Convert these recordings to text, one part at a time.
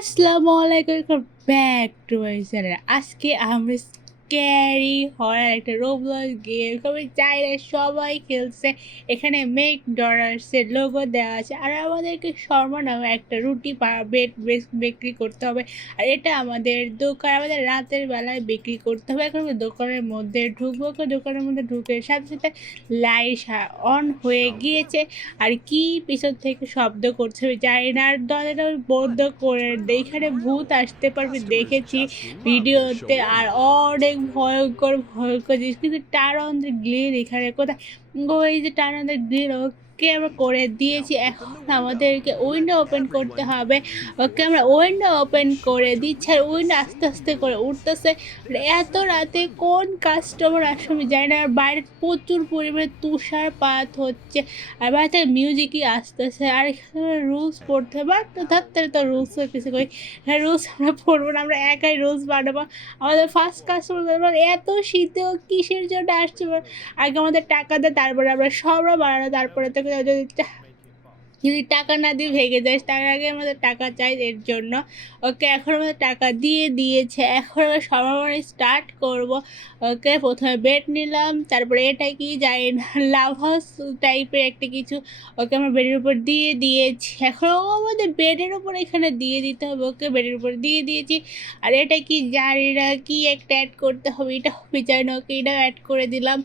আসসালামু আলাইকুম back to my channel আজকে আমরা স্ক্যারি হরার একটা রোবলস গেম সবাই চাই না সবাই খেলছে। এখানে মেক ডলার্সের লোগো দেওয়া আছে। আর আমাদেরকে শর্মা নামে একটা রুটি বেড বিক্রি করতে হবে। আর এটা আমাদের দোকান আমাদের রাতের বেলায় বিক্রি করতে হবে। এখন দোকানের মধ্যে ঢুকবো। দোকানের মধ্যে ঢুকে সাথে সাথে লাইট অন হয়ে গিয়েছে। আর কি পিছন থেকে শব্দ করছে জানি না। আর দরজাটা বন্ধ করে এখানে ভূত আসতে পারবে দেখেছি ভিডিওতে। আর অনেক ভয়ঙ্কর ভয়ঙ্কর জিনিস। কিন্তু টার অন দ্য গ্লিন এখানে কোথায়? ওই যে টার অন দ্য গ্লিন আমরা করে দিয়েছি। এখন আমাদেরকে উইন্ডো ওপেন করতে হবে। ওকে আমরা উইন্ডো ওপেন করে দিচ্ছি আর উইন্ডো আস্তে আস্তে করে উঠতেছে। এত রাতে কোন কাস্টমার আসবে আমি জানি না। আর বাইরে প্রচুর পরিমাণে তুষারপাত হচ্ছে। আর বাইরে থেকে মিউজিকই আসতেছে। আর এখানে রুলস পড়তে হবে। তো থাকতে তো রুলসের কিছু করি। হ্যাঁ রুলস আমরা পড়ব না। আমরা একাই রুলস বানাবো। আমাদের ফার্স্ট কাস্টমার এত শীতেও কিসের জন্য আসছে? আগে আমাদের টাকা দেয়, তারপরে আমরা সবরা বানানো, তারপরে তো যদি টা- যদি টাকা না দিয়ে ভেঙে যায় তার আগে আমাদের টাকা চাই এর জন্য। ওকে এখন আমাদের টাকা দিয়ে দিয়েছে। এখন আমরা সবার স্টার্ট করব। ওকে প্রথমে বেড নিলাম, তারপরে এটা কি যাই না লাভ হাউস টাইপের একটা কিছু। ওকে আমরা বেডের উপর দিয়ে দিয়েছি। এখন আমাদের বেডের উপর এখানে দিয়ে দিতে হবে। ওকে বেডের উপর দিয়ে দিয়েছি। আর এটা কি জানি না, কি একটা অ্যাড করতে হবে, এটা হবে জানি না। ওকে এটা অ্যাড করে দিলাম।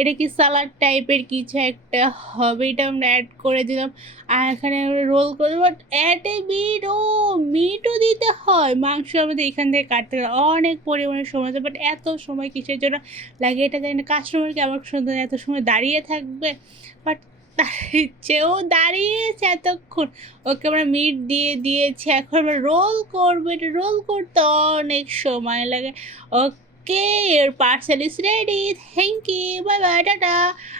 এটা কি সালাড টাইপের কিছু একটা হবে, এটা আমরা অ্যাড করে দিলাম। আর এখানে রোল করে বাট অ্যাটে মিট ও মিটও দিতে হয়। মাংস আমাদের এখান থেকে কাটতে গেলে অনেক পরিমাণে সময় বাট এত সময় কিসের জন্য? লাগে এটা জানি না কাস্টমারকে আমার সুন্দর এত সময় দাঁড়িয়ে থাকবে বাট ইচ্ছেও দাঁড়িয়েছে এতক্ষণ, ওকে আমরা মিট দিয়ে দিয়েছি, এখন আমরা রোল করব, এটা রোল করতে অনেক সময় লাগে। ওকে এর parcel is ready thank you bye bye tata.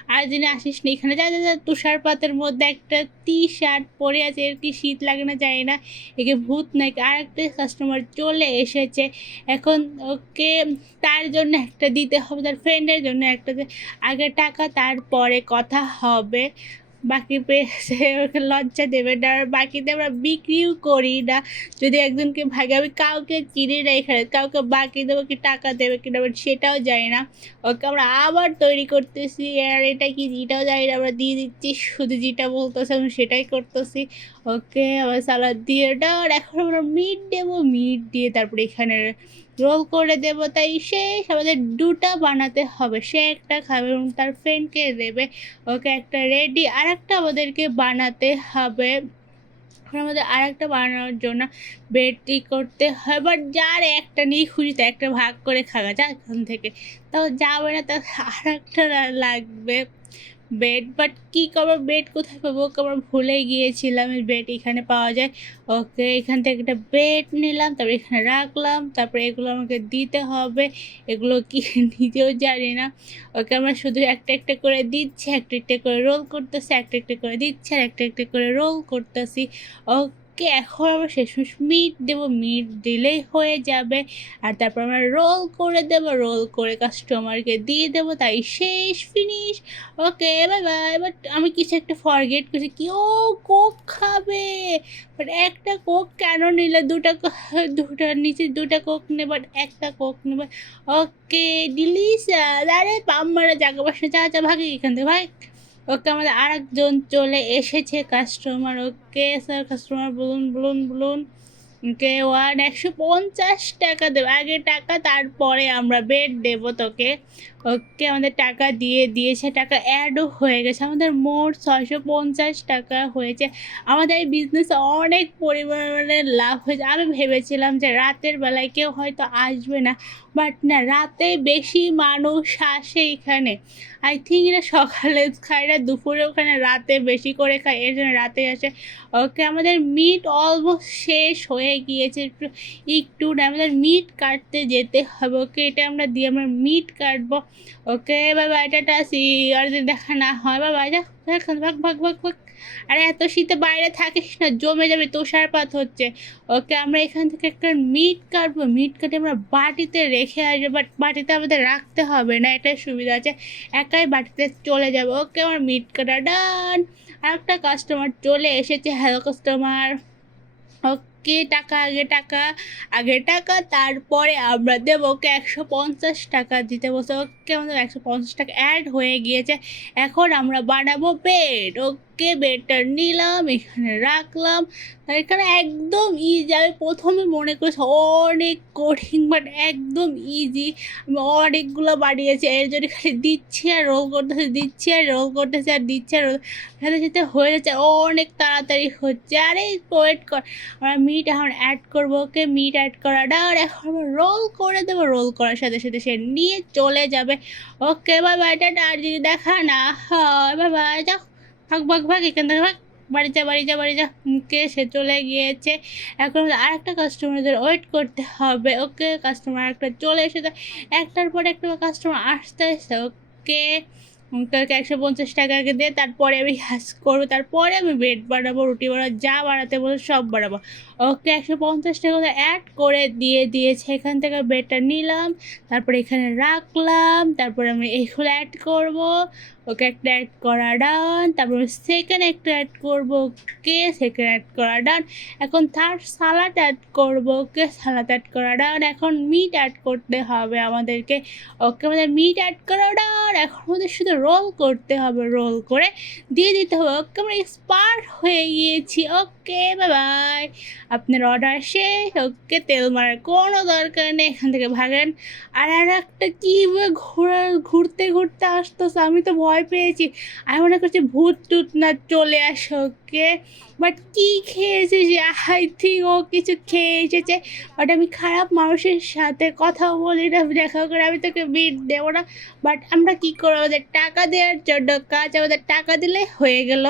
আর দিনে আসিস না এখানে, যা যা তুষারপাতের মধ্যে একটা টি শার্ট পরে আছে, এর কি শীত লাগে না জানি না। একে ভূত নাকি আর একটা কাস্টমার চলে এসেছে। এখন ওকে তার জন্য একটা দিতে হবে, তার ফ্রেন্ডের জন্য একটা আগে টাকা, তারপরে কথা হবে। বাকি ওকে লজ্জা দেবে না, আর বাকিতে আমরা বিক্রিও করি না। যদি একজনকে ভাগে, আমি কাউকে চিনি না এখানে, কাউকে বাকি দেবো কি টাকা দেবে কিনা আমি সেটাও জানি না। ওকে আমরা আবার তৈরি করতেছি, আর এটা কি এটাও জানি না, আমরা দিয়ে দিচ্ছি, শুধু যেটা বলতেছে আমি সেটাই করতেছি। ওকে আবার সালাদ দিয়ে ওটা আর এখন আমরা মিট দেবো মিট দিয়ে তারপরে এখানে রোল করে দেবো, তাই শেষ আমাদের দুটা বানাতে হবে। সে একটা খাবে এবং তার ফ্রেন্ডকে দেবে, ওকে একটা রেডি আর একটা আমাদেরকে বানাতে হবে। আমাদের আর একটা বানানোর জন্য বেডটি করতে হয় বাট যার একটা নিয়ে খুশি তো একটা ভাগ করে খাওয়া যা এখান থেকে। তাও যাবে না তা আর একটা লাগবে। বেড বাট কী কবার বেড কোথায় পাবো? কবার ভুলে গিয়েছিলাম বেড এখানে পাওয়া যায়। ওকে, এখান থেকে একটা বেড নিলাম, তারপরে এখানে রাখলাম, তারপরে এগুলো আমাকে দিতে হবে। এগুলো কি নিজেও জানি না। ওকে, আমরা শুধু একটা একটা করে দিচ্ছি, একটা একটা করে রোল করতেছি, একটা একটা করে দিচ্ছি, আর একটা একটা করে রোল করতেছি। ওকে এখন আমরা শেষমেশ মিট দেবো। মিট দিলেই হয়ে যাবে। আর তারপর আমরা রোল করে দেবো। রোল করে কাস্টমারকে দিয়ে দেবো। তাই শেষ finish okay bye bye but আমি কিছু একটা ফরগেট করছি। কি ও কোক খাবে? বাট একটা কোক কেন নিলে? দুটা দুটার নিচে দুটা কোক নে বাট একটা কোক নেবে। ওকে ডিলিশিয়াস আরে পাম জায়গা বসে। যা যা, ভাগে, এখান থেকে, ভাই। ওকে আমাদের আরেকজন চলে এসেছে কাস্টমার ওকে স্যার কাস্টমার বলুন বলুন বলুন। ওকে ওয়ান একশো পঞ্চাশ টাকা দেবে। আগে টাকা, তারপরে আমরা বেড দেবো তোকে। ওকে আমাদের টাকা দিয়ে দিয়েছে টাকা অ্যাডও হয়ে গেছে। আমাদের মোট ছয়শো পঞ্চাশ টাকা হয়েছে। আমাদের এই বিজনেসে অনেক পরিমাণে লাভ হয়েছে। আমি ভেবেছিলাম যে রাতের বেলায় কেউ হয়তো আসবে না বাট না, রাতে বেশি মানুষ আসে এখানে। আই থিঙ্ক এরা সকালে খায় না দুপুরে ওখানে, রাতে বেশি করে খায়, এর জন্য রাতে আসে। ওকে, আমাদের মিট অলমোস্ট শেষ হয়ে গিয়েছে। একটু একটু না, আমাদের মিট কাটতে যেতে হবে। ওকে, এটা আমরা দিয়ে আমরা মিট কাটবো। ওকে বাবা এটা আসি আর যদি দেখা না হয় বাবা যা ভাগ ভাগ ভাগ ভাগ। আরে এত শীতে বাইরে থাকিস না, জমে যাবে তুষারপাত হচ্ছে। ওকে, আমরা এখান থেকে একটা মিট কাটবো। মিট কাটে আমরা বাটিতে রেখে আসব বাট বাটিতে আমাদের রাখতে হবে না, এটাই সুবিধা আছে। একাই বাটিতে চলে যাবে। ওকে, আমার মিট কাটা ডান আর একটা কাস্টমার চলে এসেছে হ্যালো কাস্টমার ওকে ওকে টাকা, আগে টাকা আগে টাকা, তারপরে আমরা দেবো, ওকে, একশো পঞ্চাশ টাকা দিতে বলছে ওকে আমাদের একশো পঞ্চাশ টাকা অ্যাড হয়ে গিয়েছে। এখন আমরা বানাবো বেড ওকে বেডটা নিলাম, এখানে রাখলাম। এখানে একদম ইজি আমি প্রথমে মনে করেছি অনেক কঠিন বাট একদম ইজি আমি অনেকগুলো বানিয়েছি, এর জন্য খালি দিচ্ছি আর রোল করতেছে, দিচ্ছি আর রোল করতেছে আর দিচ্ছি আর সাথে সাথে হয়ে যাচ্ছে অনেক তাড়াতাড়ি হচ্ছে। আরে ওয়েট কর, আমরা মিট এখন অ্যাড করব ওকে মিট অ্যাড করাটা, আর এখন আমরা রোল করে দেবো। রোল করার সাথে সাথে সে নিয়ে চলে যাবে। Okay bye bye tata. আর যদি দেখা না হয় বাই বাই যাও। ভাগ ভাগ ভাগ, এখান থেকে ভাগ। বাড়ি যা বাড়ি যা বাড়ি যা। ওকে, সে চলে গিয়েছে। এখন আর একটা কাস্টমারদের ওয়েট করতে হবে। ওকে কাস্টমার একটা চলে এসেছে। একটার পর একটা কাস্টমার আসতে আসতে ওকে ওকে একশো পঞ্চাশ টাকা আগে দিয়ে তারপরে আমি হাস করব, তারপরে আমি বেড বানাবো, রুটি বানাবো, যা বানাতে বলো সব বানাবো। ওকে একশো পঞ্চাশ টাকা অ্যাড করে দিয়ে দিয়েছে, এখান থেকে বেডটা নিলাম, তারপরে এখানে রাখলাম, তারপরে আমি এইগুলো অ্যাড করব। ওকে একটা অ্যাড করা ডান তারপর সেকেন্ড একটা অ্যাড করব, ওকে সেকেন্ড অ্যাড করা ডান এখন থার্ড সালাড অ্যাড করব, ওকে সালাদ অ্যাড করা ডান এখন মিট অ্যাড করতে হবে আমাদেরকে, ওকে আমাদের মিট অ্যাড করা ডান এখন আমাদের শুধু রোল করতে হবে রোল করে দিয়ে দিতে হবে, ওকে আমরা এক্সপার্ট হয়ে গিয়েছি, ওকে বাই বাই আপনার অর্ডার শেষ, ওকে, তেল মারার কোনো দরকার নেই, এখান থেকে ভাগেন। আর আর একটা কী ঘোরা, ঘুরতে ঘুরতে আসতেছে, আমি তো পেয়েছি। আমি মনে করছি ভূত টুত না চলে আসো ওকে। বাট কী খেয়েছে যে? আই থিঙ্ক ও কিছু খেয়ে এসেছে। বাট আমি খারাপ মানুষের সাথে কথা বলি না, দেখা করে আমি তোকে বিট দেবো না। বাট আমরা কী করব? ওদের টাকা দেওয়ার জন্য কাজ আমাদের টাকা দিলে হয়ে গেল।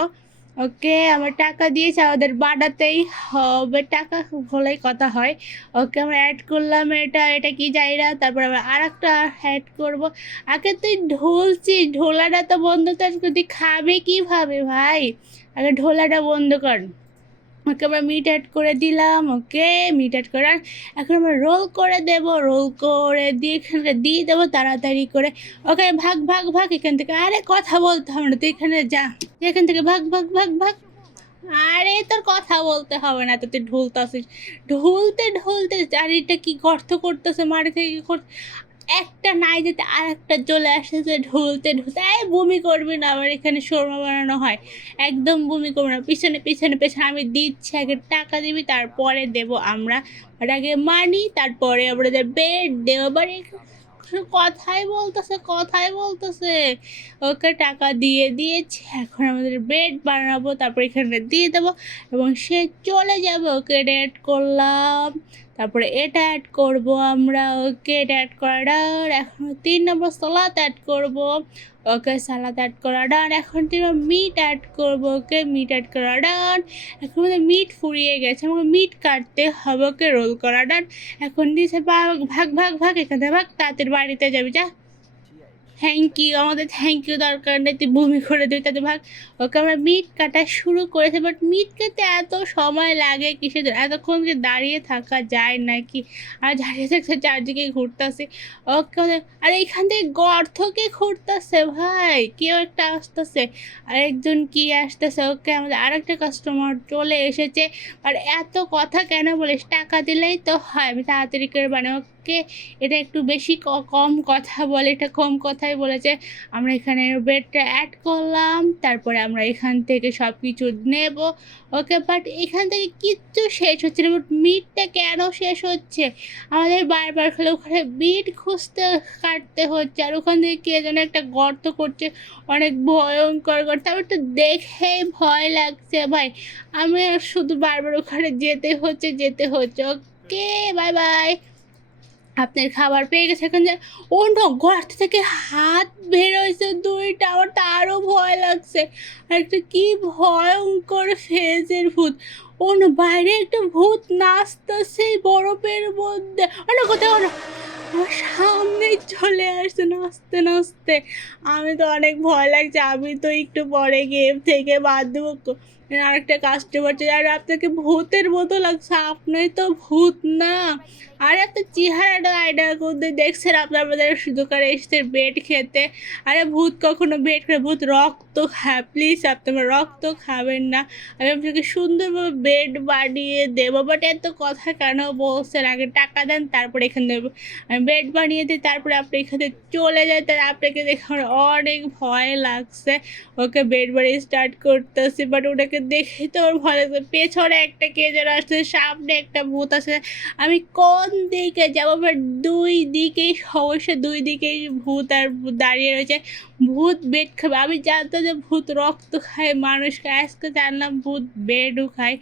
ওকে, আমার টাকা দিয়েছে, আমাদের বাড়াতেই হবে। টাকা হলেই কথা হয়। ওকে, আমরা অ্যাড করলাম এটা এটা কি যাই না তারপর আমরা আর একটা অ্যাড করব। আগে তুই ঢোলছিস ঢোলাটা তো বন্ধ কর, তুই খাবে কীভাবে ভাই? আগে ঢোলাটা বন্ধ কর। ওকে আমরা মিট অ্যাড করে দিলাম, ওকে মিট অ্যাড করার এখন আমরা রোল করে দেব রোল করে দিয়ে এখানকে দিয়ে দেবো তাড়াতাড়ি করে। ওকে ভাগ ভাগ ভাগ, এখান থেকে আরে কথা বলতে হবে না, তুই এখানে যা। এখান থেকে ভাগ ভাগ ভাগ ভাগ। আরে তোর কথা বলতে হবে না তো তুই ঢুলতাছিস। ঢুলতে ঢুলতে আর এটা কি গর্ত করতেছে মাটি থেকে কি কর একটা নাই যেতে আর একটা চলে আসতেছে ঢুলতে ঢুলতে, এই বমি করবি না আমার এখানে শর্মা বানানো হয়। একদম বমি করবি না, পিছনে পিছনে, পেছনে আমি দিচ্ছি, আগে টাকা দিবি, তারপরে দেব আমরা। আগে মানি, তারপরে আমরা বেড দেবো বাড়ি কথাই বলতেছে কথাই বলতেছে। ওকে টাকা দিয়ে দিয়েছে, এখন আমাদের বেড বানাবো, তারপর এখানে দিয়ে দেবো, এবং সে চলে যাবে, ওকে অ্যাড করলাম। তারপরে এটা অ্যাড করব আমরা, ওকে এটা অ্যাড করা ডান, এখন তিন নম্বর সালাদ অ্যাড করব, ওকে সালাদ অ্যাড করা ডান, এখন তিন মিট অ্যাড করব, ওকে মিট অ্যাড করা ডান, এখন আমাদের মিট ফুরিয়ে গেছে, আমাকে মিট কাটতে হবে, ওকে রোল করা ডান, এখন দিয়েছে ভাগ ভাগ ভাগ ভাগ, এখানে ভাগ তাদের বাড়িতে যাবি, যা থ্যাংক ইউ আমাদের থ্যাংক ইউ দরকার নেই, তুই বমি করে দিই তাদের ভাগ। ওকে, আমরা মিট কাটা শুরু করেছি বাট মিট কাটতে এত সময় লাগে জন্য? এতক্ষণ কি দাঁড়িয়ে থাকা যায় নাকি? আর দাঁড়িয়ে থাকতে চারদিকে ঘুরতেছে। ওকে আর এইখান থেকে গর্থকে ঘুরতেছে ভাই? কেউ একটা আসতেছে। আরেকজন কি আসতেছে? ওকে, আমাদের আরেকটা কাস্টমার চলে এসেছে। আর এত কথা কেন বলিস? টাকা দিলেই তো হয়, আমি তাড়াতাড়ি করে মানে ওকে, এটা একটু বেশি কম কথা বলে, এটা কম কথাই বলেছে। আমরা এখানে বেডটা অ্যাড করলাম, তারপরে আমরা এখান থেকে সব কিছু নেব, ওকে বাট এখান থেকে কিচ্ছু শেষ হচ্ছে না বাট মিটটা কেন শেষ হচ্ছে? আমাদের বারবার খেলে ওখানে বিট খুঁজতে কাটতে হচ্ছে, আর ওখান থেকে কে যেন একটা গর্ত করছে, অনেক ভয়ঙ্কর গর্ত। আমার তো দেখেই ভয় লাগছে ভাই আমি শুধু বারবার ওখানে যেতে হচ্ছে যেতে হচ্ছে, ওকে বাই বাই আপনার খাবার পেয়ে গেছে এখন যে নো গর্ত থেকে হাত বেরোয়ছে দুইটা, আমার তো আরও ভয় লাগছে। আর একটা কি ভয়ঙ্কর ফেজের ভূত। না বাইরে একটা ভূত নাচতেছে বরফের মধ্যে। ও না কোথায় ও না আমার সামনেই চলে আসছে নাচতে নাচতে। আমি তো অনেক ভয় লাগছে, আমি তো একটু পরে গেম থেকে বাদ দেবো। আরেকটা কাস্টমার আর আপনাকে ভূতের মতো লাগছে। আপনি তো ভূত না। আর আপনার চেহারাটা আইডিয়া করতে দেখছেন আপনার আমাদের দোকানে এসছে বেড খেতে। আরে, ভূত কখনো বেড খায় ভূত রক্ত খায়। প্লিজ আপনি আমার রক্ত খাবেন না। আমি আপনাকে সুন্দরভাবে বেড বানিয়ে দেবো। বাট এত কথা কেন বলছেন? আগে টাকা দেন, তারপরে এখানে দেবো আমি বেড বানিয়ে দিই, তারপরে আপনি এখানে চলে যায় তার আপনাকে দেখে আমার অনেক ভয় লাগছে। ওকে বেড বানিয়ে স্টার্ট করতেছি। বাট ওটাকে দেখেই তো ওর ভয় লাগছে। পেছনে একটা কে যেন আসছে, সামনে একটা ভূত আছে আমি কোন দিকে যাব? আমার দুই দিকেই সমস্যা, দুই দিকেই ভূত আর দাঁড়িয়ে রয়েছে। ভূত বেড খাবে। আমি জানতাম যে ভূত রক্ত খায়, মানুষকে আজকে জানলাম ভূত বেডও খায়।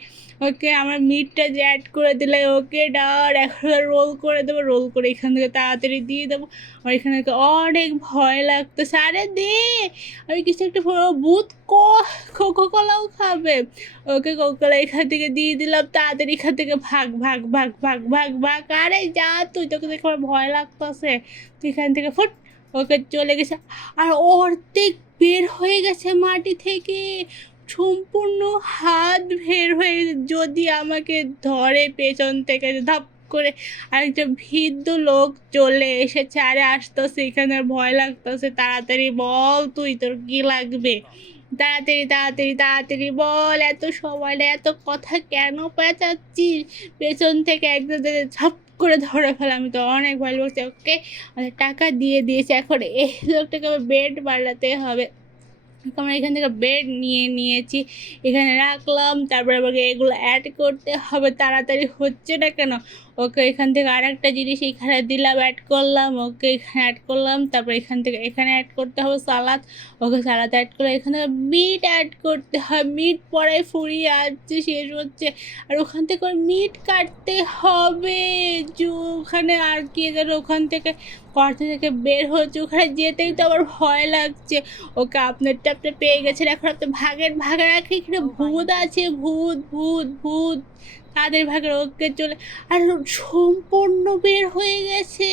ওকে আমার মিটটা যে অ্যাড করে দিলে, ওকে ডার, এখন রোল করে দেবো রোল করে এখান থেকে তাড়াতাড়ি দিয়ে দেবো। আর এখানে অনেক ভয় লাগতো আরে দে, আমি কিছু একটা ভূত কোকো কলাও খাবে। ওকে কোকোলা এখান থেকে দিয়ে দিলাম, তাড়াতাড়ি এখান থেকে ভাগ ভাগ ভাগ ভাগ ভাগ ভাগ। আরে যা, তুই তোকে দেখে আমার ভয় লাগতেছে। তুই এখান থেকে ফুট ওকে চলে গেছে। আর অর্ধেক বের হয়ে গেছে মাটি থেকে। সম্পূর্ণ হাত বের হয়ে। যদি আমাকে ধরে পেছন থেকে ধাপ করে আর আরেকটা ভিদ্ধ লোক চলে এসেছে আরে আসতেছে এখানে ভয় লাগতেছে। তাড়াতাড়ি বল তুই তোর কি লাগবে? তাড়াতাড়ি তাড়াতাড়ি তাড়াতাড়ি বল এত নেই, এত কথা কেন পেঁচাচ্ছিস? পেছন থেকে একদম ঝপ করে ধরে ফেলে। আমি তো অনেক ভয় লাগছে ওকে আমাদের টাকা দিয়ে দিয়েছি, এখন এই লোকটাকে বেড বাড়াতে হবে। আমরা এখান থেকে বেড নিয়ে নিয়েছি, এখানে রাখলাম, তারপরে আমাকে এগুলো অ্যাড করতে হবে। তাড়াতাড়ি হচ্ছে না কেন? ওকে এখান থেকে আর একটা জিনিস এখানে দিলাম অ্যাড করলাম ওকে এখানে অ্যাড করলাম তারপর এখান থেকে এখানে অ্যাড করতে হবে সালাদ ওকে সালাদ অ্যাড করলাম এখান থেকে মিট অ্যাড করতে হয় মিট পরে ফুরিয়ে আসছে শেষ হচ্ছে আর ওখান থেকে মিট কাটতে হবে যে ওখানে আর কি যেন ওখান থেকে করতে থেকে বের হচ্ছে ওখানে যেতেই তো আমার ভয় লাগছে। ওকে আপনারটা আপনি পেয়ে গেছেন এখন আপনি ভাগের ভাগে রাখি এখানে ভূত আছে ভূত ভূত ভূত। তাদের ভাগের ওকে চলে আর সম্পূর্ণ বের হয়ে গেছে।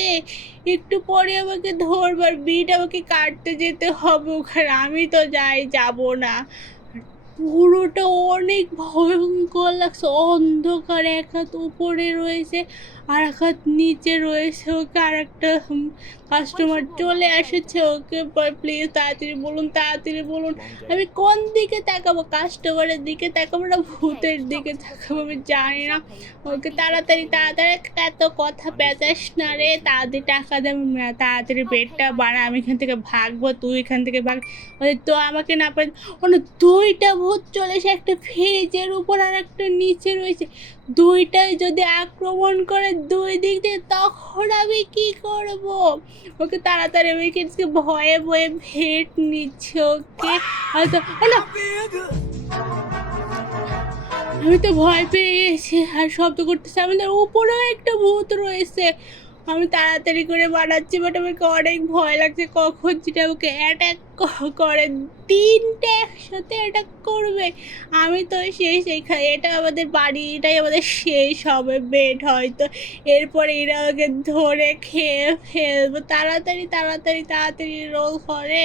একটু পরে আমাকে ধরবার বিট আমাকে কাটতে যেতে হবে ওখানে, আমি তো যাই, যাব না। পুরোটা অনেক ভয়ঙ্কর লাগছে, অন্ধকার এক তো উপরে রয়েছে। আর হাত নিচে রয়েছে ওকে আর একটা কাস্টমার চলে এসেছে ওকে প্লিজ তাড়াতাড়ি বলুন তাড়াতাড়ি বলুন। আমি কোন দিকে তাকাবো? কাস্টমারের দিকে তাকাবো না ভূতের দিকে তাকাবো আমি জানি না। ওকে তাড়াতাড়ি তাড়াতাড়ি এত কথা পেঁচাস না রে তাড়াতাড়ি টাকা দেবে তাড়াতাড়ি বেডটা বাড়া আমি এখান থেকে ভাগবো তুই এখান থেকে ভাগ। ওই তো আমাকে না পারে অন্য দুইটা ভূত চলে এসে একটা ফ্রিজের উপর আর একটা নিচে রয়েছে। দুইটাই যদি আক্রমণ করে দুই দিক দিয়ে, তখন আমি কি করব? ওকে তাড়াতাড়ি আমি কিন্তু ভয়ে ভয়ে ভেট নিচ্ছে, ওকে? হয়তো আমি তো ভয় পেয়ে গেছি, আর শব্দ করতেছে। আমাদের উপরেও একটা ভূত রয়েছে। আমি তাড়াতাড়ি করে বানাচ্ছি, বাট আমাকে অনেক ভয় লাগছে। কখন যেটা আমাকে অ্যাটাক করে তিনটে একসাথে অ্যাটাক করবে। আমি তো শেষ এখানে, এটা আমাদের বাড়ি, এটাই আমাদের শেষ হবে বেড হয়তো। এরপরে এরা আমাকে ধরে খেয়ে ফেলব। তাড়াতাড়ি তাড়াতাড়ি তাড়াতাড়ি রোল করে।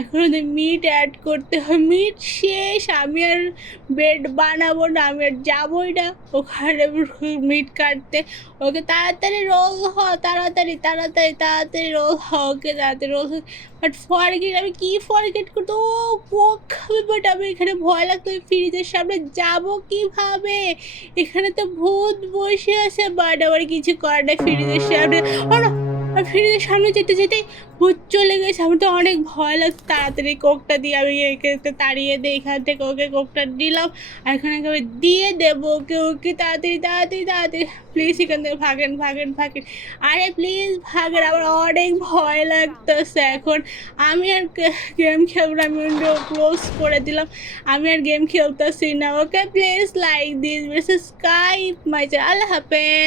এখন ওদের মিট অ্যাড করতে হয় মিট শেষ, আমি আর বেড বানাবো না, আমি আর যাবোই না ওখানে মিট কাটতে। ওকে তাড়াতাড়ি রোল হ, তাড়াতাড়ি তাড়াতাড়ি তাড়াতাড়ি রোল হ, ওকে তাড়াতাড়ি রোল বাট ফরগেট আমি কি ফরগেট করতো ও খাবে বাট আমি এখানে ভয় লাগতো ওই ফ্রিজের সামনে যাব কীভাবে? এখানে তো ভূত বসে আছে বাট আমার কিছু করার নেই ফ্রিজের সামনে। আর ফ্রিজের সামনে যেতে যেতে ভূত চলে গেছে। আমার তো অনেক ভয় লাগছে তাড়াতাড়ি কোকটা দিয়ে আমি একে তাড়িয়ে দিই। এখান থেকে ওকে কোকটা দিলাম। আর এখানে আমি দিয়ে দেবো ওকে ওকে তাড়াতাড়ি তাড়াতাড়ি তাড়াতাড়ি। প্লিজ এখান থেকে ভাগেন ভাগেন ভাগেন। আরে প্লিজ ভাগেন, আমার অনেক ভয় লাগতেছে এখন। আমি আর গেম খেলব আমি ক্লোজ করে দিলাম। আমি আর গেম খেলতেছি না। Okay please like this subscribe my channel আল্লাহ হাফেজ।